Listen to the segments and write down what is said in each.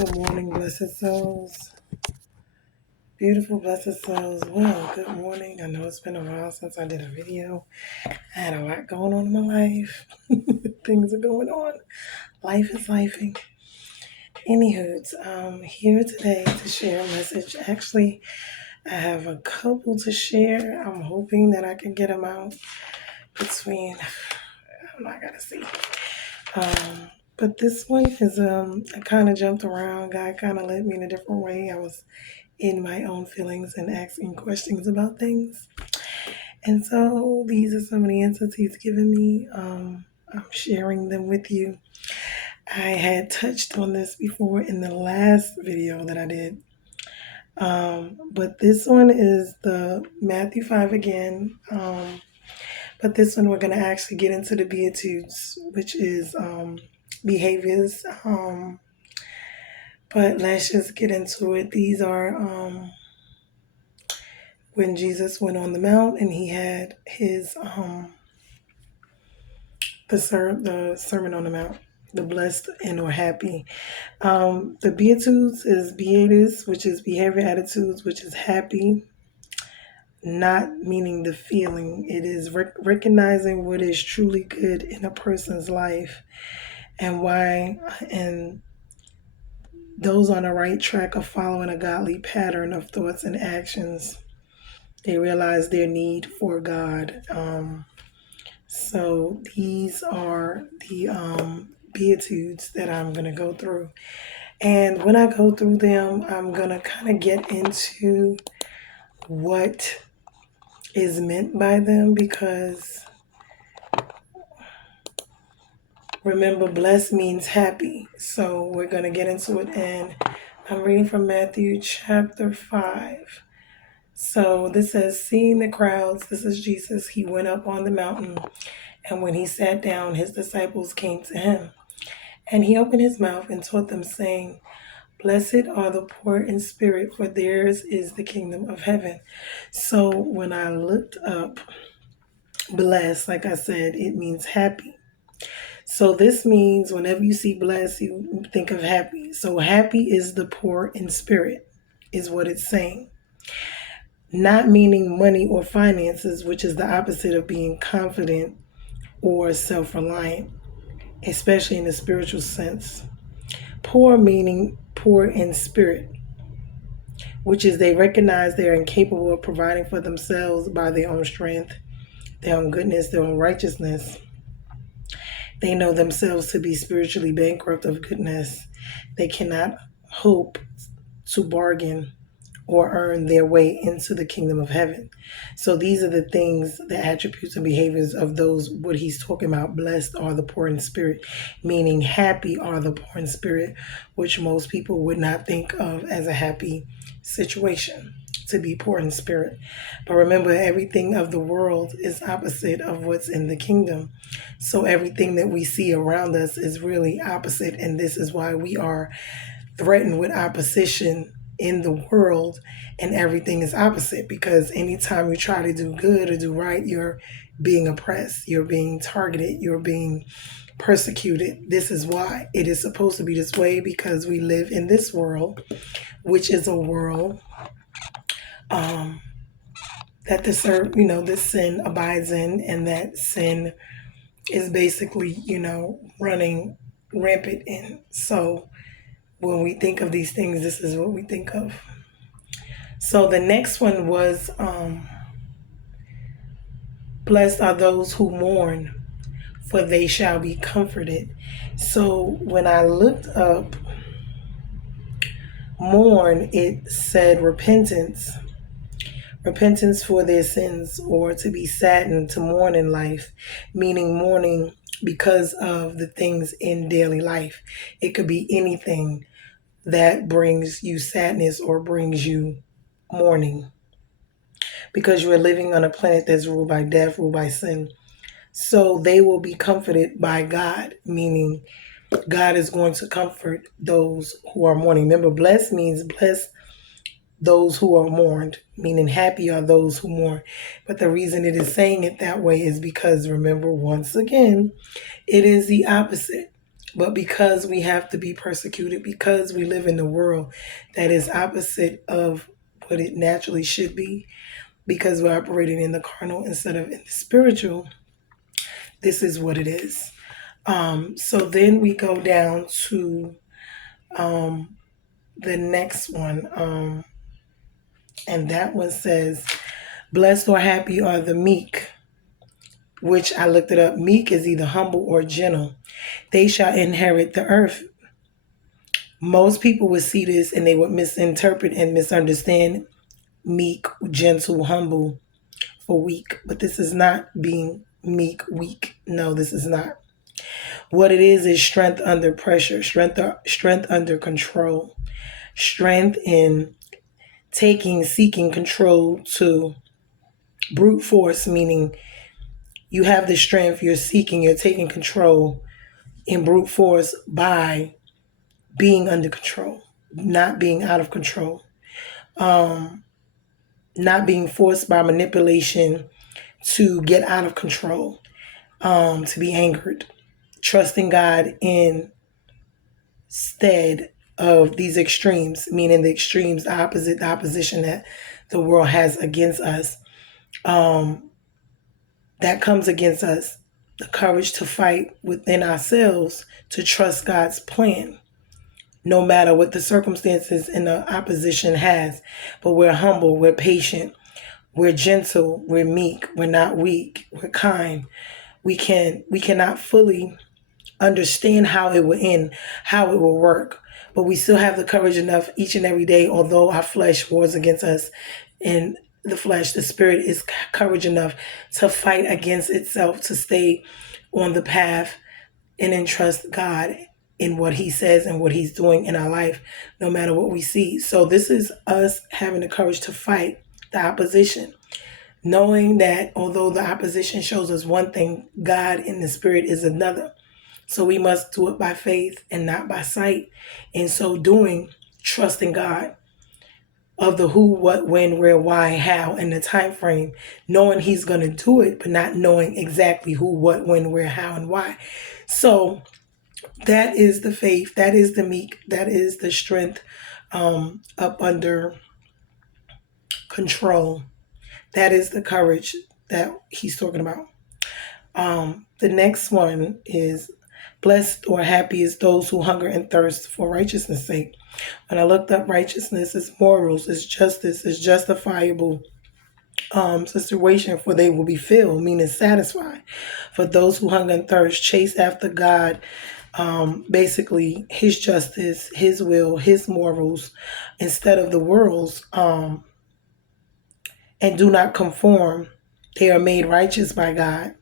Good morning, blessed souls. Beautiful, blessed souls. Well, good morning. I know it's been a while since I did a video. I had a lot going on in my life. Things are going on. Life is lifing. Anywho, I'm here today to share a message. Actually, I have a couple to share. I'm hoping that I can get them out between, I gotta see. But this one is, I kind of jumped around. God kind of led me in a different way. I was in my own feelings and asking questions about things. And so these are some of the answers he's given me. I'm sharing them with you. I had touched on this before in the last video that I did. But this one is the Matthew 5 again. But this one we're going to actually get into the Beatitudes, which is behaviors. But let's just get into it. These are when Jesus went on the mount and he had his the Sermon on the Mount, the blessed and or happy. The Beatitudes is beatus, which is behavior attitudes, which is happy, not meaning the feeling. It is recognizing what is truly good in a person's life and why, and those on the right track of following a godly pattern of thoughts and actions. They realize their need for God. So these are the Beatitudes that I'm going to go through. And when I go through them, I'm going to kind of get into what is meant by them because remember, blessed means happy. So we're going to get into it. And I'm reading from Matthew chapter 5. So this says, seeing the crowds, this is Jesus, he went up on the mountain, and when he sat down, his disciples came to him. And he opened his mouth and taught them, saying, blessed are the poor in spirit, for theirs is the kingdom of heaven. So when I looked up blessed, like I said, it means happy. So this means whenever you see blessed, you think of happy. So happy is the poor in spirit, is what it's saying. Not meaning money or finances, which is the opposite of being confident or self-reliant, especially in the spiritual sense. Poor meaning poor in spirit, which is they recognize they're incapable of providing for themselves by their own strength, their own goodness, their own righteousness. They know themselves to be spiritually bankrupt of goodness. They cannot hope to bargain or earn their way into the kingdom of heaven. So these are the things, the attributes and behaviors of those, what he's talking about. Blessed are the poor in spirit, meaning happy are the poor in spirit, which most people would not think of as a happy situation, to be poor in spirit. But remember, everything of the world is opposite of what's in the kingdom. So everything that we see around us is really opposite. And this is why we are threatened with opposition in the world, and everything is opposite, because anytime you try to do good or do right, you're being oppressed, you're being targeted, you're being persecuted. This is why it is supposed to be this way, because we live in this world, which is a world that this sin abides in, and that sin is basically, running rampant in. So when we think of these things, this is what we think of. So the next one was, blessed are those who mourn, for they shall be comforted. So when I looked up mourn, it said repentance for their sins, or to be saddened, to mourn in life, meaning mourning because of the things in daily life. It could be anything that brings you sadness or brings you mourning, because you are living on a planet that's ruled by death, ruled by sin. So they will be comforted by God, meaning God is going to comfort those who are mourning. Remember, blessed means bless those who are mourned, meaning happy are those who mourn. But the reason it is saying it that way is because, remember, once again, it is the opposite. But because we have to be persecuted, because we live in a world that is opposite of what it naturally should be, because we're operating in the carnal instead of in the spiritual, this is what it is. So then we go down to um, the next one. And that one says, blessed or happy are the meek, which I looked it up. Meek is either humble or gentle. They shall inherit the earth. Most people would see this and they would misinterpret and misunderstand meek, gentle, humble for weak. But this is not being meek, weak. No, this is not. What it is strength under pressure, strength under control, strength in seeking control to brute force, meaning you have the strength, you're taking control in brute force by being under control, not being out of control, not being forced by manipulation to get out of control, to be angered, trusting God instead of these extremes, meaning the extremes, the opposition that the world has against us, that comes against us, the courage to fight within ourselves, to trust God's plan, no matter what the circumstances and the opposition has. But we're humble, we're patient, we're gentle, we're meek, we're not weak, we're kind. We cannot fully understand how it will end, how it will work, but we still have the courage enough each and every day, although our flesh wars against us. In the flesh, the spirit is courage enough to fight against itself, to stay on the path and entrust God in what he says and what he's doing in our life, no matter what we see. So this is us having the courage to fight the opposition, knowing that although the opposition shows us one thing, God in the spirit is another. So we must do it by faith and not by sight. In so doing, trusting God of the who, what, when, where, why, how, and the time frame, knowing he's going to do it, but not knowing exactly who, what, when, where, how, and why. So that is the faith, that is the meek, that is the strength up under control. That is the courage that he's talking about. The next one is blessed or happy is those who hunger and thirst for righteousness' sake. When I looked up righteousness, it's morals, it's justice, it's justifiable situation, for they will be filled, meaning satisfied. For those who hunger and thirst, chase after God, basically his justice, his will, his morals, instead of the world's, and do not conform. They are made righteous by God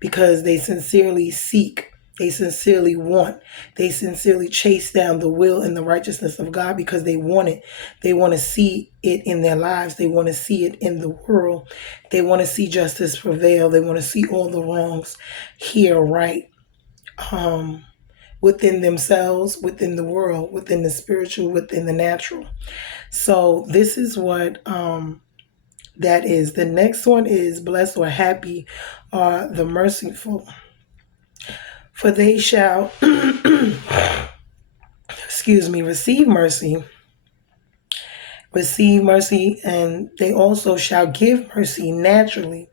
because they sincerely seek, they sincerely want, they sincerely chase down the will and the righteousness of God because they want it. They want to see it in their lives. They want to see it in the world. They want to see justice prevail. They want to see all the wrongs here right, within themselves, within the world, within the spiritual, within the natural. So this is what that is. The next one is blessed or happy are the merciful, for they shall, receive mercy. Receive mercy, and they also shall give mercy naturally,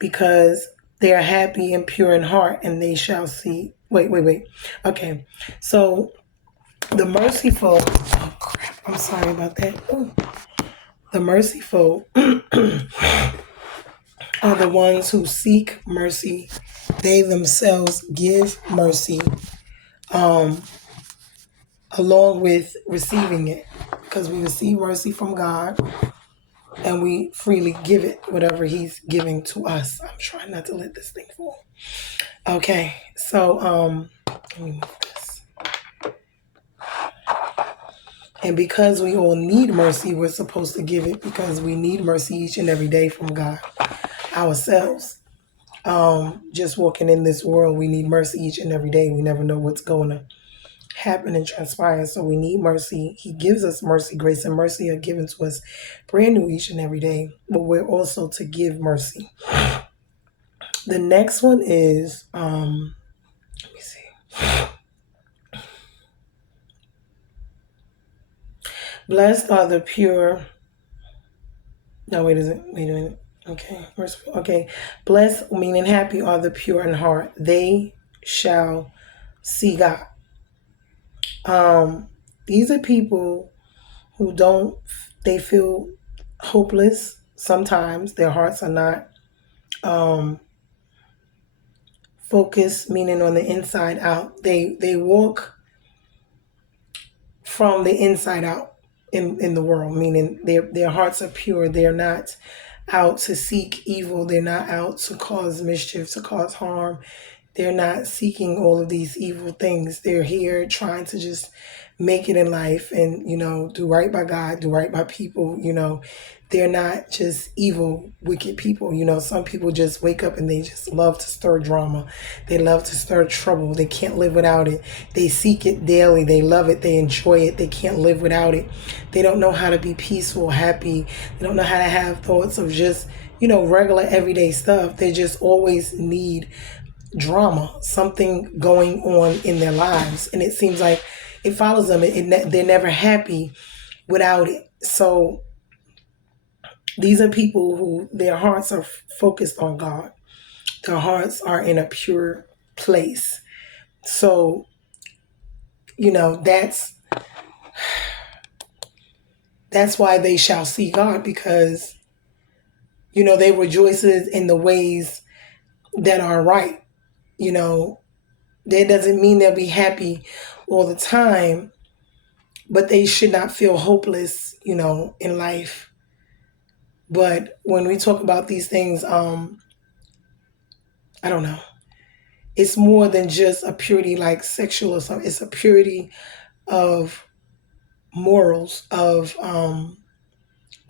because they are happy and pure in heart, and they shall see. Wait. Okay, so the merciful. Oh crap! I'm sorry about that. Ooh. The merciful are the ones who seek mercy. They themselves give mercy, along with receiving it, because we receive mercy from God and we freely give it, whatever he's giving to us. I'm trying not to let this thing fall. Okay, so let me move this. And because we all need mercy, we're supposed to give it, because we need mercy each and every day from God ourselves. Just walking in this world, we need mercy each and every day. We never know what's going to happen and transpire, so we need mercy. He gives us mercy. Grace and mercy are given to us brand new each and every day, but we're also to give mercy. The next one is let me see, Blessed are the pure. No, wait, is it? Wait a minute. Okay, okay. Blessed meaning happy are the pure in heart. They shall see God. Um, these are people who don't. They feel hopeless. Sometimes their hearts are not um, focused, meaning on the inside out. They walk from the inside out in the world, meaning their hearts are pure. They're not out to seek evil. They're not out to cause mischief, to cause harm. They're not seeking all of these evil things. They're here trying to just make it in life and, do right by God, do right by people, They're not just evil, wicked people. Some people just wake up and they just love to stir drama. They love to stir trouble. They can't live without it. They seek it daily. They love it. They enjoy it. They can't live without it. They don't know how to be peaceful, happy. They don't know how to have thoughts of just, regular everyday stuff. They just always need drama, something going on in their lives. And it seems like it follows them. They're never happy without it. So these are people who their hearts are focused on God. Their hearts are in a pure place. So, that's why they shall see God, because, they rejoices in the ways that are right. That doesn't mean they'll be happy all the time, but they should not feel hopeless, in life. But when we talk about these things, I don't know. It's more than just a purity like sexual or something. It's a purity of morals, of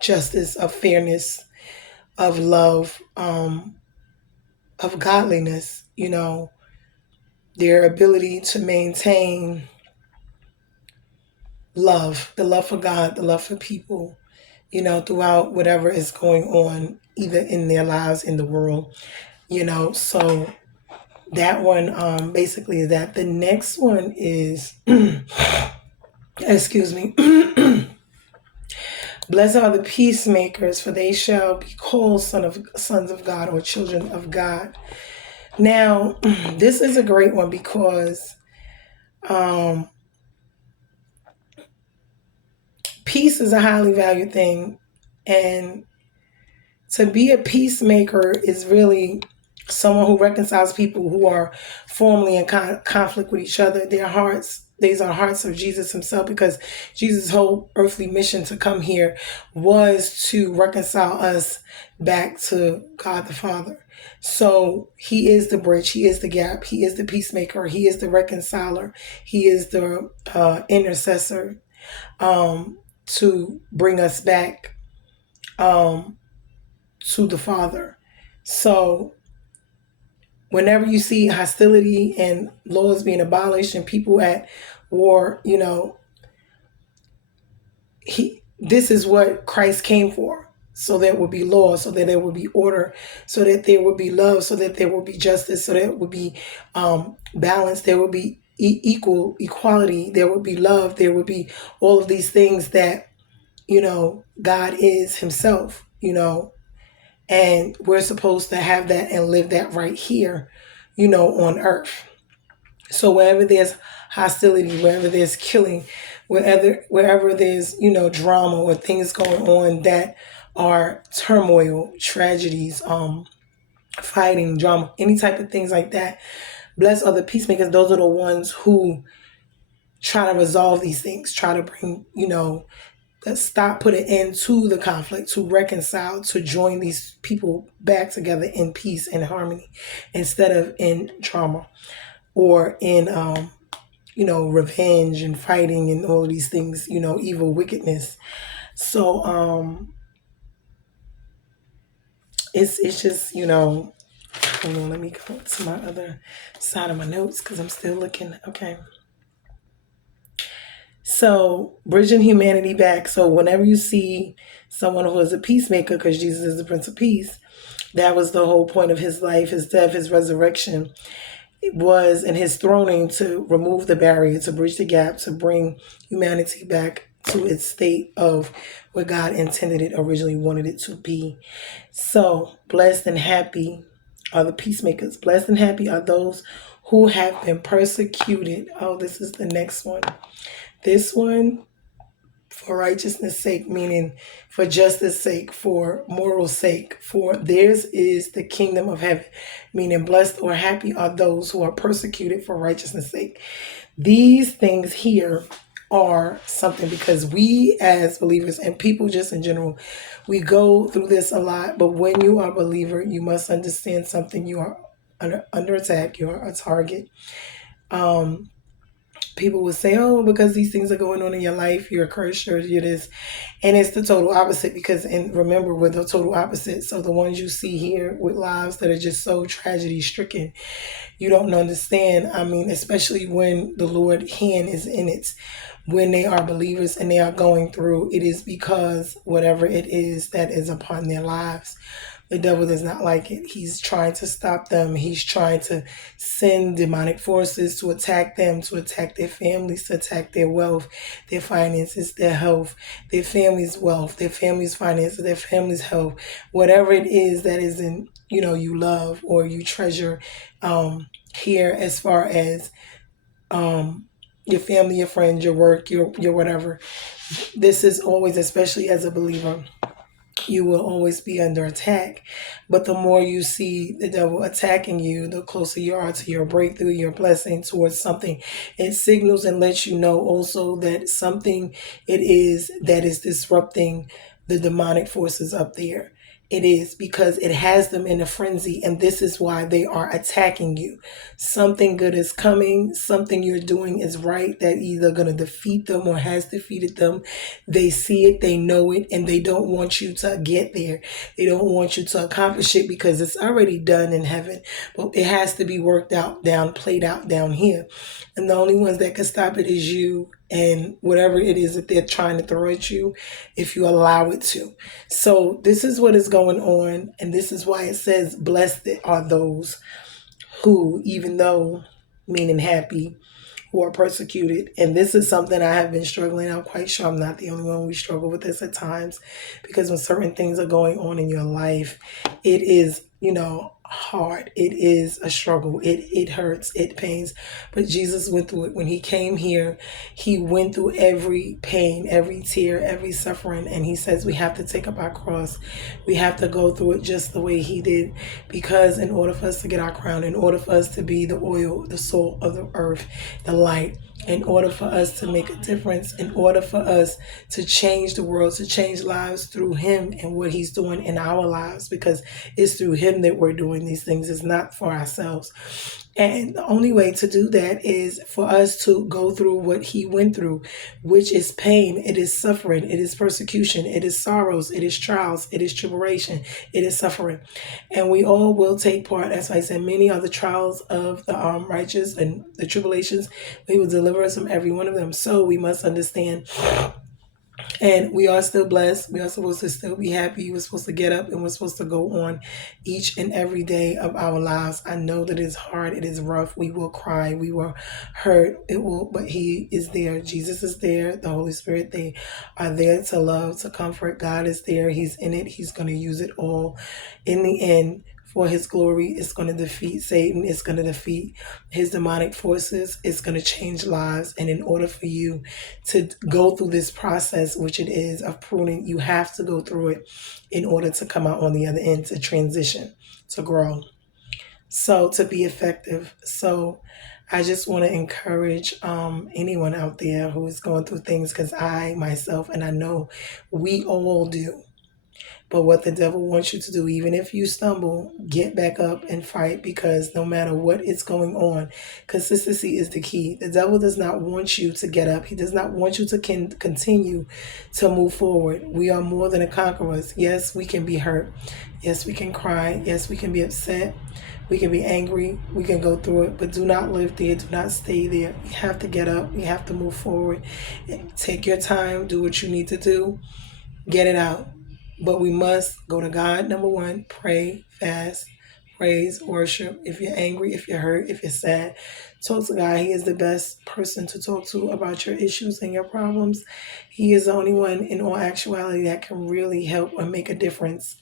justice, of fairness, of love, of godliness, their ability to maintain love, the love for God, the love for people, throughout whatever is going on, either in their lives, in the world, So that one basically is that. The next one is, excuse me, blessed are the peacemakers, for they shall be called sons of God, or children of God. Now, this is a great one because peace is a highly valued thing, and to be a peacemaker is really someone who reconciles people who are formerly in conflict with each other. Their hearts, these are hearts of Jesus himself, because Jesus' whole earthly mission to come here was to reconcile us back to God the Father. So he is the bridge, he is the gap, he is the peacemaker, he is the reconciler, he is the intercessor to bring us back to the Father. So whenever you see hostility and laws being abolished and people at war, this is what Christ came for. So there would be law, so that there would be order, so that there would be love, so that there would be justice, so that it would be balance, there would be equality, there would be love, there would be all of these things that, God is himself, and we're supposed to have that and live that right here, on earth. So wherever there's hostility, wherever there's killing, wherever there's, drama or things going on that are turmoil, tragedies, fighting, drama, any type of things like that, blessed are the peacemakers. Those are the ones who try to resolve these things, try to bring, stop, put an end to the conflict, to reconcile, to join these people back together in peace and harmony, instead of in trauma or in, revenge and fighting and all of these things, evil, wickedness. So it's just, hold on, let me go to my other side of my notes because I'm still looking. Okay. So bridging humanity back. So whenever you see someone who is a peacemaker, because Jesus is the Prince of Peace, that was the whole point of his life, his death, his resurrection. It was in his throning to remove the barrier, to bridge the gap, to bring humanity back to its state of what God intended it, originally wanted it to be. So, blessed and happy are the peacemakers. Blessed and happy are those who have been persecuted. Oh, this is the next one. This one, for righteousness' sake, meaning for justice' sake, for moral sake, for theirs is the kingdom of heaven, meaning blessed or happy are those who are persecuted for righteousness' sake. These things here are something, because we as believers and people just in general, we go through this a lot. But when you are a believer, you must understand something. You are under attack. You are a target. People will say, oh, because these things are going on in your life, you're cursed, or you're this. And it's the total opposite, because, and remember, we're the total opposite. So the ones you see here with lives that are just so tragedy stricken, you don't understand. I mean, especially when the Lord hand is in it, when they are believers and they are going through, it is because whatever it is that is upon their lives, the devil does not like it. He's trying to stop them. He's trying to send demonic forces to attack them, to attack their families, to attack their wealth, their finances, their health, their family's wealth, their family's finances, their family's health, whatever it is that is in, you love or you treasure, here, as far as your family, your friends, your work, your whatever. This is always, especially as a believer, you will always be under attack. But the more you see the devil attacking you, the closer you are to your breakthrough, your blessing, towards something. It signals and lets you know also that something it is that is disrupting the demonic forces up there. It is because it has them in a frenzy, and this is why they are attacking you. Something good is coming. Something you're doing is right, that either going to defeat them or has defeated them. They see it, they know it, and they don't want you to get there. They don't want you to accomplish it, because it's already done in heaven. But it has to be worked out, played out down here. And the only ones that can stop it is you and whatever it is that they're trying to throw at you, if you allow it to. So this is what is going on, and this is why it says, blessed are those who, even though, meaning happy, who are persecuted. And this is something I have been struggling. I'm quite sure I'm not the only one. We struggle with this at times, because when certain things are going on in your life, it is, hard. It is a struggle. It hurts. It pains. But Jesus went through it. When he came here, he went through every pain, every tear, every suffering. And he says we have to take up our cross. We have to go through it just the way he did, because in order for us to get our crown, in order for us to be the oil, the salt of the earth, the light, in order for us to make a difference, in order for us to change the world, to change lives through him and what he's doing in our lives, because it's through him that we're doing these things. It's not for ourselves. And the only way to do that is for us to go through what he went through, which is pain, it is suffering, it is persecution, it is sorrows, it is trials, it is tribulation, it is suffering. And we all will take part. As I said, many are the trials of the righteous, and the tribulations, he will deliver us from every one of them. So we must understand, and we are still blessed. We are supposed to still be happy. We're supposed to get up and we're supposed to go on each and every day of our lives. I know that it's hard. It is rough. We will cry. We will hurt. It will, but he is there. Jesus is there. The Holy Spirit, they are there to love, to comfort. God is there. He's in it. He's going to use it all in the end for his glory. It's going to defeat Satan. It's going to defeat his demonic forces. It's going to change lives. And in order for you to go through this process, which it is, of pruning, you have to go through it in order to come out on the other end, to transition, to grow, so to be effective. So I just want to encourage anyone out there who is going through things, because I myself, and I know we all do. But what the devil wants you to do, even if you stumble, get back up and fight, because no matter what is going on, consistency is the key. The devil does not want you to get up. He does not want you to continue to move forward. We are more than a conquerors. Yes, we can be hurt. Yes, we can cry. Yes, we can be upset. We can be angry. We can go through it, but do not live there. Do not stay there. You have to get up. You have to move forward. Take your time. Do what you need to do. Get it out. But we must go to God, number one, pray, fast, praise, worship. If you're angry, if you're hurt, if you're sad, talk to God. He is the best person to talk to about your issues and your problems. He is the only one in all actuality that can really help or make a difference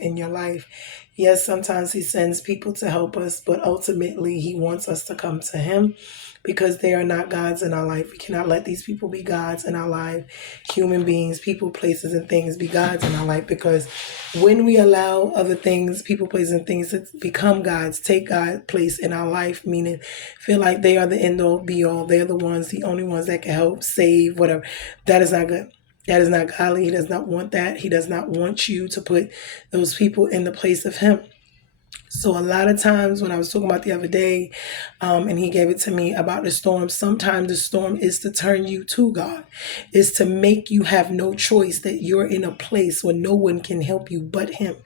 in your life. Yes, sometimes He sends people to help us, but ultimately He wants us to come to Him because they are not gods in our life. We cannot let these people be gods in our life. Human beings, people, places, and things be gods in our life, because when we allow other things, people, places, and things to become gods, take God's place in our life, meaning feel like they are the end all be all, they're the ones, the only ones that can help, save, whatever, that is not good. That is not godly. He does not want that. He does not want you to put those people in the place of Him. So a lot of times when I was talking about the other day, and he gave it to me about the storm, sometimes the storm is to turn you to God, is to make you have no choice, that you're in a place where no one can help you but Him.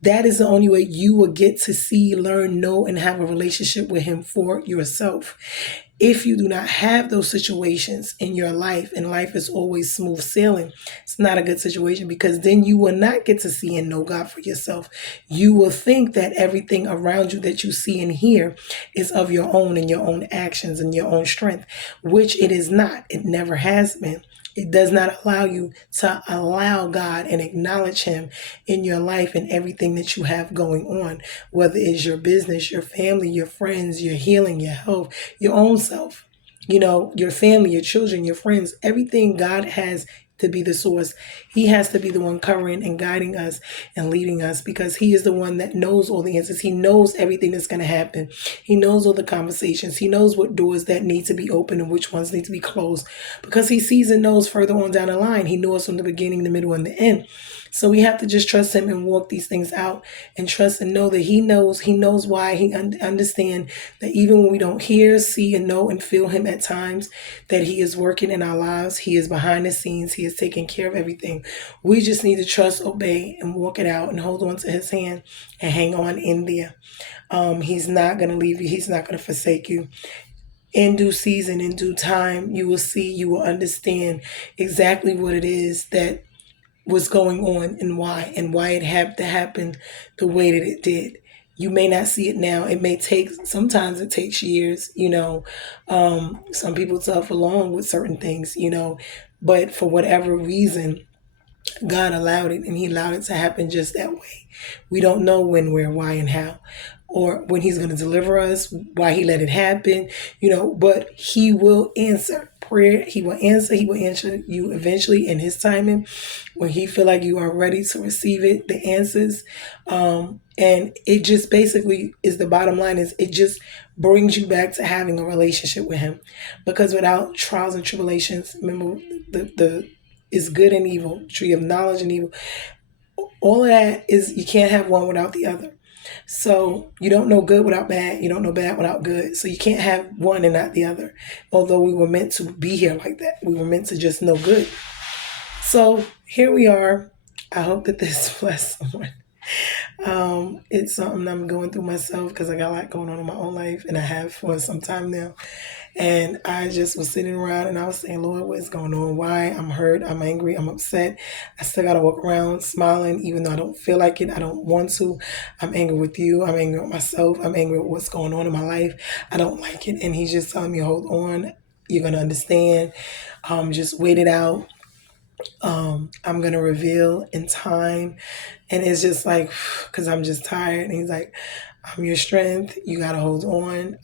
That is the only way you will get to see, learn, know, and have a relationship with Him for yourself. If you do not have those situations in your life, and life is always smooth sailing, it's not a good situation, because then you will not get to see and know God for yourself. You will think that everything around you that you see and hear is of your own and your own actions and your own strength, which it is not. It never has been. It does not allow you to allow God and acknowledge Him in your life and everything that you have going on, whether it's your business, your family, your friends, your healing, your health, your own self, your family, your children, your friends, everything. God has to be the source. He has to be the one covering and guiding us and leading us, because He is the one that knows all the answers. He knows everything that's going to happen. He knows all the conversations. He knows what doors that need to be open and which ones need to be closed, because He sees and knows further on down the line. He knows from the beginning, the middle, and the end. So we have to just trust Him and walk these things out, and trust and know that He knows why. He understand that even when we don't hear, see, and know and feel Him at times, that He is working in our lives. He is behind the scenes. He is taking care of everything. We just need to trust, obey, and walk it out, and hold on to His hand and hang on in there. He's not going to leave you. He's not going to forsake you. In due season, in due time, you will see, you will understand exactly what it is that was going on, and why it had to happen the way that it did. You may not see it now. It may take, sometimes it takes years, some people suffer along with certain things, but for whatever reason, God allowed it, and He allowed it to happen just that way. We don't know when, where, why, and how, or when He's going to deliver us, why He let it happen, but He will answer prayer. He will answer. He will answer you eventually in His timing, when He feel like you are ready to receive it, the answers. And it just basically is, the bottom line is, it just brings you back to having a relationship with Him, because without trials and tribulations, remember, the is good and evil, tree of knowledge and evil. All of that is, you can't have one without the other. So you don't know good without bad. You don't know bad without good. So you can't have one and not the other. Although we were meant to be here like that. We were meant to just know good. So here we are. I hope that this blessed someone. It's something I'm going through myself, because I got a lot going on in my own life, and I have for some time now. And I just was sitting around, and I was saying, Lord, what is going on? Why? I'm hurt. I'm angry. I'm upset. I still got to walk around smiling, even though I don't feel like it. I don't want to. I'm angry with you. I'm angry with myself. I'm angry with what's going on in my life. I don't like it. And He's just telling me, hold on. You're going to understand. Just wait it out. I'm going to reveal in time. And it's just like, because I'm just tired. And He's like, I'm your strength. You got to hold on.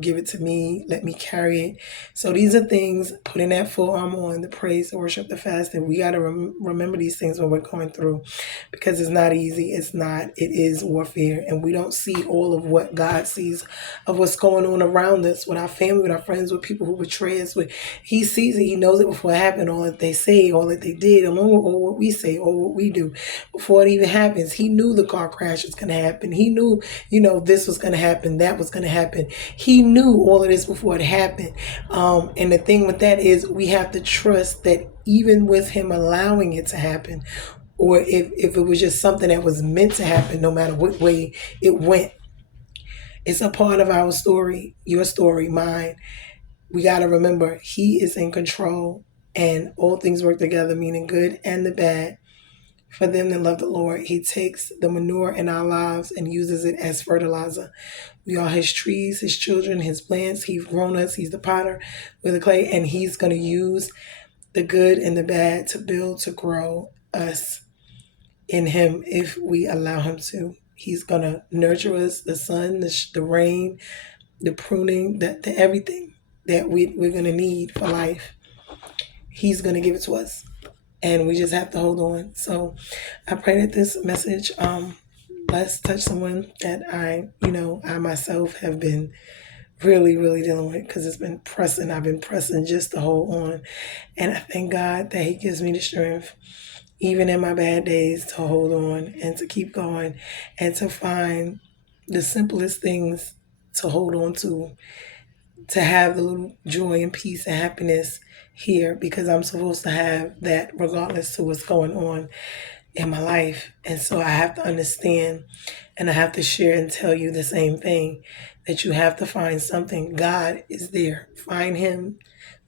Give it to me. Let me carry it. So these are things, putting that full armor on, the praise, the worship, the fasting. We got to remember these things when we're going through, because it's not easy. It's not. It is warfare. And we don't see all of what God sees of what's going on around us, with our family, with our friends, with people who betray us. He sees it. He knows it before it happened. All that they say, all that they did, along with all what we say, all what we do, before it even happens. He knew the car crash was going to happen. He knew, this was going to happen, that was going to happen. He knew all of this before it happened. And the thing with that is, we have to trust that even with Him allowing it to happen, or if it was just something that was meant to happen, no matter what way it went, it's a part of our story, your story, mine. We got to remember, He is in control, and all things work together, meaning good and the bad, for them that love the Lord. He takes the manure in our lives and uses it as fertilizer. We are his trees, his children, his plants. He's grown us. He's the potter, we're the clay, and he's going to use the good and the bad to build, to grow us in him if we allow him to. He's going to nurture us, the sun, the rain, the pruning, the everything that we're going to need for life. He's going to give it to us. And we just have to hold on. So I pray that this message bless, touch someone that I myself have been really, really dealing with, because it's been pressing. I've been pressing just to hold on. And I thank God that he gives me the strength, even in my bad days, to hold on and to keep going and to find the simplest things to hold on to have the little joy and peace and happiness here, because I'm supposed to have that regardless to what's going on in my life. And so I have to understand, and I have to share and tell you the same thing, that you have to find something. God is there. Find him,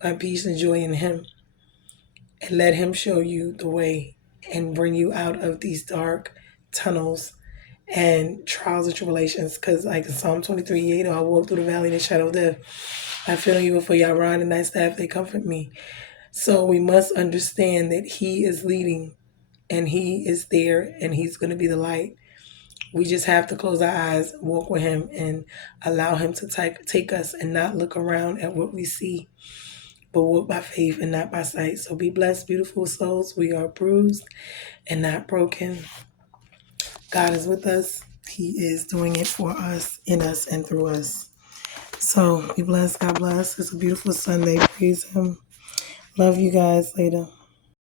find peace and joy in him, and let him show you the way and bring you out of these dark tunnels and trials and tribulations. Because like Psalm 23:8, I walk through the valley of the shadow of death, I feel you for your rod and thy staff, they comfort me. So we must understand that he is leading and he is there and he's going to be the light. We just have to close our eyes, walk with him, and allow him to take us and not look around at what we see, but walk by faith and not by sight. So be blessed, beautiful souls. We are bruised and not broken. God is with us. He is doing it for us, in us, and through us. So be blessed. God bless. It's a beautiful Sunday. Praise him. Love you guys. Later.